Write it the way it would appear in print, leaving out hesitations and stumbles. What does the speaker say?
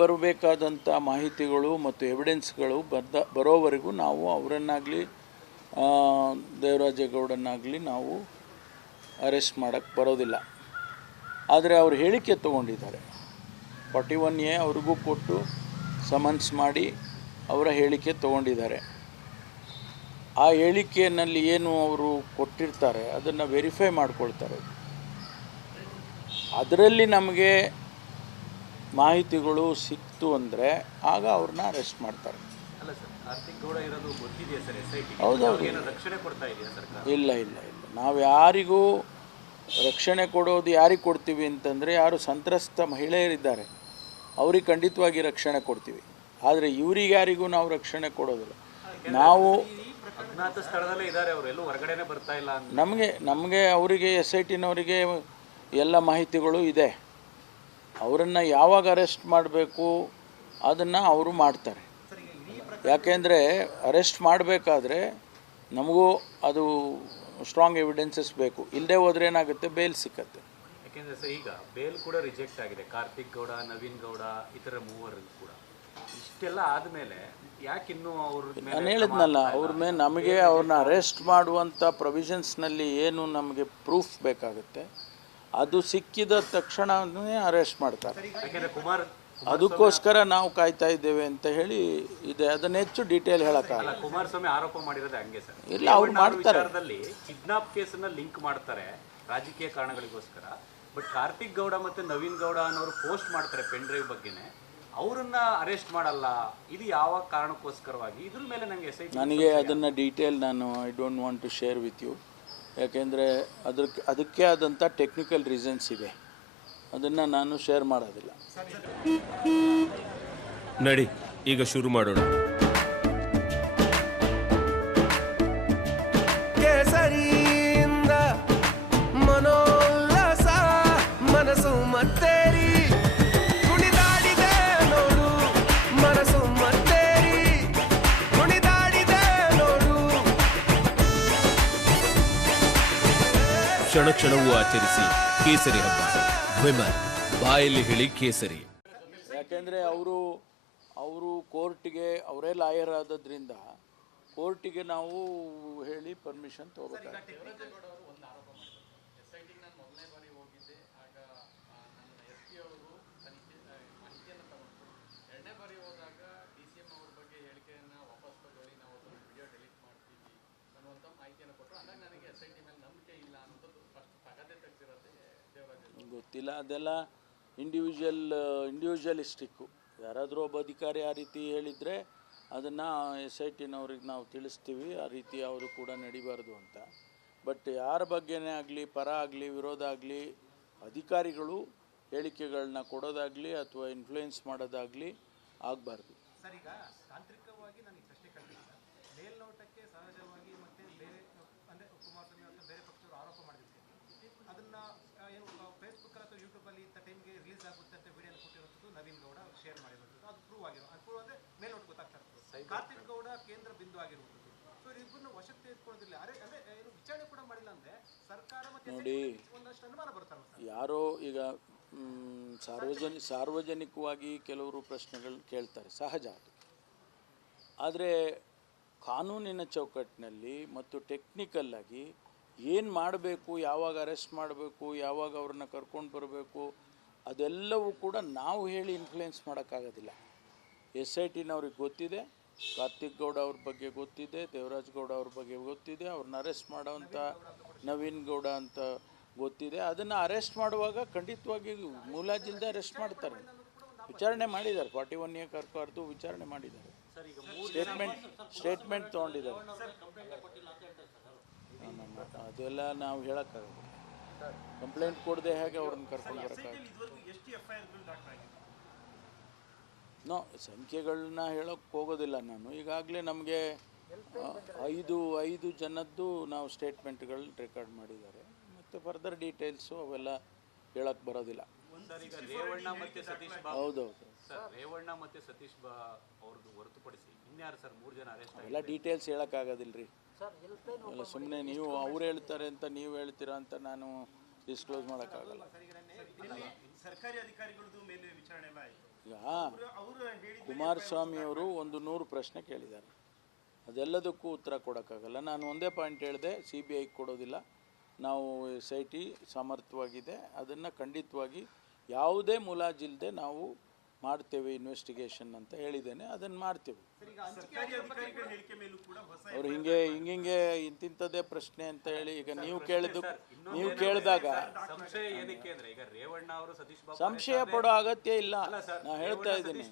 ಬರಬೇಕಾದಂಥ ಮಾಹಿತಿಗಳು ಮತ್ತು ಎವಿಡೆನ್ಸ್ಗಳು ಬರೋವರೆಗೂ ನಾವು ಅವರನ್ನಾಗಲಿ ದೇವರಾಜೇಗೌಡನ್ನಾಗಲಿ ನಾವು ಅರೆಸ್ಟ್ ಮಾಡೋಕ್ಕೆ ಬರೋದಿಲ್ಲ. ಆದರೆ ಅವರು ಹೇಳಿಕೆ ತೊಗೊಂಡಿದ್ದಾರೆ. 41A ಅವ್ರಿಗೂ ಕೊಟ್ಟು ಸಮನ್ಸ್ ಮಾಡಿ ಅವರ ಹೇಳಿಕೆ ತೊಗೊಂಡಿದ್ದಾರೆ. ಆ ಹೇಳಿಕೆಯಲ್ಲಿ ಏನು ಅವರು ಕೊಟ್ಟಿರ್ತಾರೆ ಅದನ್ನು ವೆರಿಫೈ ಮಾಡ್ಕೊಳ್ತಾರೆ. ಅದರಲ್ಲಿ ನಮಗೆ ಮಾಹಿತಿಗಳು ಸಿಕ್ತು ಅಂದರೆ ಆಗ ಅವ್ರನ್ನ ಅರೆಸ್ಟ್ ಮಾಡ್ತಾರೆ. ಹೌದೌದು. ಇಲ್ಲ ಇಲ್ಲ ಇಲ್ಲ, ನಾವು ಯಾರಿಗೂ ರಕ್ಷಣೆ ಕೊಡೋದು ಯಾರಿಗೆ ಕೊಡ್ತೀವಿ ಅಂತಂದರೆ, ಯಾರು ಸಂತ್ರಸ್ತ ಮಹಿಳೆಯರಿದ್ದಾರೆ ಅವ್ರಿಗೆ ಖಂಡಿತವಾಗಿ ರಕ್ಷಣೆ ಕೊಡ್ತೀವಿ. ಆದರೆ ಇವ್ರಿಗೆ ಯಾರಿಗೂ ನಾವು ರಕ್ಷಣೆ ಕೊಡೋದಿಲ್ಲ. ನಾವು ನಮಗೆ ಅವರಿಗೆ SITನವರಿಗೆ ಎಲ್ಲ ಮಾಹಿತಿಗಳು ಇದೆ. ಅವರನ್ನು ಯಾವಾಗ ಅರೆಸ್ಟ್ ಮಾಡಬೇಕು ಅದನ್ನು ಅವರು ಮಾಡ್ತಾರೆ. ಯಾಕೆಂದರೆ ಅರೆಸ್ಟ್ ಮಾಡಬೇಕಾದ್ರೆ ನಮಗೂ ಅದು ಸ್ಟ್ರಾಂಗ್ ಎವಿಡೆನ್ಸಸ್ ಬೇಕು. ಇಲ್ಲದೆ ಹೋದ್ರೆ ಏನಾಗುತ್ತೆ, ಬೇಲ್ ಸಿಕ್ಕತ್ತೆ. ಯಾಕೆಂದರೆ ಸರ್ ಈಗ ಬೇಲ್ ಕೂಡ ರಿಜೆಕ್ಟ್ ಆಗಿದೆ. ಕಾರ್ತಿಕ್ ಗೌಡ, ನವೀನ್ ಗೌಡ ಇತರ ಮೂವರು ಕೂಡ ಇಷ್ಟೆಲ್ಲ ಆದಮೇಲೆ ಯಾಕಿನ್ನೂ ನಾನು ಹೇಳಿದ್ನಲ್ಲ, ಅವ್ರ ಮೇಲೆ ನಮಗೆ ಅವ್ರನ್ನ ಅರೆಸ್ಟ್ ಮಾಡುವಂಥ ಪ್ರೊವಿಷನ್ಸ್ನಲ್ಲಿ ಏನು ನಮಗೆ ಪ್ರೂಫ್ ಬೇಕಾಗುತ್ತೆ ಅದು ಸಿಕ್ಕಿದ ತಕ್ಷಣವೇ ಅರೆಸ್ಟ್ ಮಾಡ್ತಾರೆ. ಅದಕ್ಕೋಸ್ಕರ ನಾವು ಕಾಯ್ತಾ ಇದ್ದೇವೆ ಅಂತ ಹೇಳಿ ಇದೆ. ಅದನ್ನ ಹೆಚ್ಚು ಡೀಟೇಲ್ ಹೇಳಕ್ಕಾಗಲ್ಲ. ಕುಮಾರಸ್ವಾಮಿ ಆರೋಪ ಮಾಡಿರೋದು ಹಂಗೆ ಸರ್. ಇಲ್ಲ, ಅವ್ರು ಮಾಡ್ತಾರೆ. ಕಿಡ್ನಾಪ್ ಕೇಸನ್ನ ಲಿಂಕ್ ಮಾಡ್ತಾರೆ ರಾಜಕೀಯ ಕಾರಣಗಳಿಗೋಸ್ಕರ. ಬಟ್ ಕಾರ್ತಿಕ್ ಗೌಡ ಮತ್ತೆ ನವೀನ್ ಗೌಡ ಅನ್ನೋರು ಪೋಸ್ಟ್ ಮಾಡ್ತಾರೆ ಪೆನ್ ಡ್ರೈವ್ ಬಗ್ಗೆನೆ, ಅವರನ್ನ ಅರೆಸ್ಟ್ ಮಾಡಲ್ಲ. ಇದು ಯಾವ ಕಾರಣಕ್ಕೋಸ್ಕರವಾಗಿ ಇದ್ರ ಮೇಲೆ ನನಗೆ ಅದನ್ನ detail I don't want to share with you. ಯಾಕೆಂದರೆ ಅದಕ್ಕೆ ಆದಂಥ ಟೆಕ್ನಿಕಲ್ ರೀಸನ್ಸ್ ಇದೆ, ಅದನ್ನು ನಾನು ಶೇರ್ ಮಾಡೋದಿಲ್ಲ. ನಡಿ ಈಗ ಶುರು ಮಾಡೋಣ. ಕೇಸರಿಯಿಂದ ಮನೋಲ್ಲಾಸ ಮನಸ್ಸು ಮತ್ತೇರಿ ಕುಣಿದಾಡಿದೆ ನೋಡು, ಮನಸ್ಸು ಮತ್ತೇರಿ ಕುಣಿದಾಡಿದೆ ನೋಡು. ಕ್ಷಣ ಕ್ಷಣವೂ ಆಚರಿಸಿ ಕೇಸರಿ ಹಬ್ಬ. ವಿಮಲ್ ಬಾಯಲ್ಲಿ ಹೇಳಿ ಕೇಸರಿ. ಯಾಕೆಂದರೆ ಅವರು ಕೋರ್ಟಿಗೆ ಅವರೇ ಲಾಯರ್ ಆದದ್ರಿಂದ ಕೋರ್ಟಿಗೆ ನಾವು ಹೇಳಿ ಪರ್ಮಿಷನ್ ತಗೋಬೇಕಾಗ್ತದೆ. ಗೊತ್ತಿಲ್ಲ, ಅದೆಲ್ಲ ಇಂಡಿವಿಜುವಲಿಸ್ಟಿಕ್ಕು. ಯಾರಾದರೂ ಒಬ್ಬ ಅಧಿಕಾರಿ ಆ ರೀತಿ ಹೇಳಿದರೆ ಅದನ್ನು SITನವ್ರಿಗೆ ನಾವು ತಿಳಿಸ್ತೀವಿ, ಆ ರೀತಿ ಅವರು ಕೂಡ ನಡಿಬಾರ್ದು ಅಂತ. ಬಟ್ ಯಾರ ಬಗ್ಗೆನೇ ಆಗಲಿ, ಪರ ಆಗಲಿ ವಿರೋಧ ಆಗಲಿ, ಅಧಿಕಾರಿಗಳು ಹೇಳಿಕೆಗಳನ್ನ ಕೊಡೋದಾಗಲಿ ಅಥವಾ ಇನ್ಫ್ಲೂಯೆನ್ಸ್ ಮಾಡೋದಾಗಲಿ ಆಗಬಾರ್ದು. ಕಾರ್ತಿಕ್ ಗೌಡ ಕೇಂದ್ರ ಬಿಂದು ಆಗಿರುವುದು. ಸೊ ಇಬ್ಬರನ್ನು ವಶಕ್ಕೆ ತೆಗೆದುಕೊಳ್ಳೋದಿಲ್ಲ, ವಿಚಾರಣೆ ಕೂಡ ಮಾಡಿಲ್ಲ ಅಂದ್ರೆ ಸರ್ಕಾರ ನೋಡಿ, ಒಂದಷ್ಟು ಅನುಮಾನ ಬರ್ತಾರೆ. ಯಾರೋ ಈಗ ಸಾರ್ವಜನಿಕವಾಗಿ ಕೆಲವರು ಪ್ರಶ್ನೆಗಳು ಕೇಳ್ತಾರೆ, ಸಹಜ ಅದು. ಆದರೆ ಕಾನೂನಿನ ಚೌಕಟ್ಟಿನಲ್ಲಿ ಮತ್ತು ಟೆಕ್ನಿಕಲ್ಲಾಗಿ ಏನು ಮಾಡಬೇಕು, ಯಾವಾಗ ಅರೆಸ್ಟ್ ಮಾಡಬೇಕು, ಯಾವಾಗ ಅವ್ರನ್ನ ಕರ್ಕೊಂಡು ಬರಬೇಕು, ಅದೆಲ್ಲವೂ ಕೂಡ ನಾವು ಹೇಳಿ ಇನ್ಫ್ಲೂಯೆನ್ಸ್ ಮಾಡೋಕ್ಕಾಗೋದಿಲ್ಲ. SITನವ್ರಿಗೆ ಗೊತ್ತಿದೆ, ಕಾರ್ತಿಕ್ ಗೌಡ ಅವ್ರ ಬಗ್ಗೆ ಗೊತ್ತಿದೆ, ದೇವರಾಜ್ ಗೌಡ ಅವ್ರ ಬಗ್ಗೆ ಗೊತ್ತಿದೆ, ಅವ್ರನ್ನ ಅರೆಸ್ಟ್ ಮಾಡೋವಂಥ ನವೀನ್ ಗೌಡ ಅಂತ ಗೊತ್ತಿದೆ. ಅದನ್ನು ಅರೆಸ್ಟ್ ಮಾಡುವಾಗ ಖಂಡಿತವಾಗಿ ಮುಲಾಜಿಲ್ಲದೆ ಅರೆಸ್ಟ್ ಮಾಡ್ತಾರೆ. ವಿಚಾರಣೆ ಮಾಡಿದ್ದಾರೆ, 41A ಕರ್ಕೊಂಡು ವಿಚಾರಣೆ ಮಾಡಿದ್ದಾರೆ, ಸ್ಟೇಟ್ಮೆಂಟ್ ತೊಗೊಂಡಿದ್ದಾರೆ. ಅದೆಲ್ಲ ನಾವು ಹೇಳೋಕ್ಕಾಗಲ್ಲ. ಕಂಪ್ಲೇಂಟ್ ಕೊಡದೆ ಹೇಗೆ ಅವ್ರನ್ನ ಕರ್ಕೊಂಡು ಬರೋಕ್ಕಾಗುತ್ತೆ? ಸಂಖ್ಯೆಗಳನ್ನ ಹೇಳೋಕ್ಕೆ ಹೋಗೋದಿಲ್ಲ ನಾನು. ಈಗಾಗಲೇ ನಮಗೆ 5 ಜನದ್ದು ನಾವು ಸ್ಟೇಟ್ಮೆಂಟ್ಗಳು ರೆಕಾರ್ಡ್ ಮಾಡಿದ್ದಾರೆ. ಮತ್ತು ಫರ್ದರ್ ಡೀಟೇಲ್ಸು ಅವೆಲ್ಲ ಹೇಳೋಕ್ಕೆ ಬರೋದಿಲ್ಲ. ಹೌದೌದು, ರೇವಣ್ಣ ಮತ್ತು ಸತೀಶ್ ಅವ್ರದ್ದು ಹೊರತುಪಡಿಸಿ ಇನ್ಯಾರು ಸರ್ 3 ಜನ ಅರೆಸ್ಟ್ ಎಲ್ಲ ಡೀಟೇಲ್ಸ್ ಹೇಳೋಕ್ಕಾಗೋದಿಲ್ಲ ರೀ. ಎಲ್ಲ ಸುಮ್ಮನೆ ನೀವು ಅವ್ರು ಹೇಳ್ತಾರೆ ಅಂತ ನೀವು ಹೇಳ್ತೀರಾ ಅಂತ ನಾನು ಡಿಸ್ಕ್ಲೋಸ್ ಮಾಡೋಕ್ಕಾಗಲ್ಲ. ಸರ್ಕಾರಿ ಅಧಿಕಾರಿಗಳದ್ದು ಮೇಲೆ ವಿಚಾರಣೆ ಎಲ್ಲ ಆಯಿತು. ಈಗ ಕುಮಾರಸ್ವಾಮಿಯವರು ಒಂದು 100 ಪ್ರಶ್ನೆ ಕೇಳಿದ್ದಾರೆ, ಅದೆಲ್ಲದಕ್ಕೂ ಉತ್ತರ ಕೊಡೋಕ್ಕಾಗಲ್ಲ. ನಾನು ಒಂದೇ ಪಾಯಿಂಟ್ ಹೇಳಿದೆ, CBI ಕೊಡೋದಿಲ್ಲ, ನಾವು SIT ಸಮರ್ಥವಾಗಿದೆ, ಅದನ್ನು ಖಂಡಿತವಾಗಿ ಯಾವುದೇ ಮುಲಾಜಿಲ್ಲದೆ ನಾವು ಮಾಡ್ತೇವೆ ಇನ್ವೆಸ್ಟಿಗೇಷನ್ ಅಂತ ಹೇಳಿದ್ದೇನೆ, ಅದನ್ನು ಮಾಡ್ತೇವೆ. ಅವ್ರು ಹಿಂಗೆ ಇಂತಿಂಥದ್ದೇ ಪ್ರಶ್ನೆ ಅಂತ ಹೇಳಿ ಈಗ ನೀವು ಕೇಳಿದಾಗ ಸಂಶಯ ಏನಕ್ಕೆ ಅಂದ್ರೆ ಈಗ ರೇವಣ್ಣ ಅವರು ಸತೀಶ್ ಬಾಬು ಸಂಶಯ ಪಡೋ ಅಗತ್ಯ ಇಲ್ಲ. ನಾನು ಹೇಳ್ತಾ ಇದ್ದೀನಿ.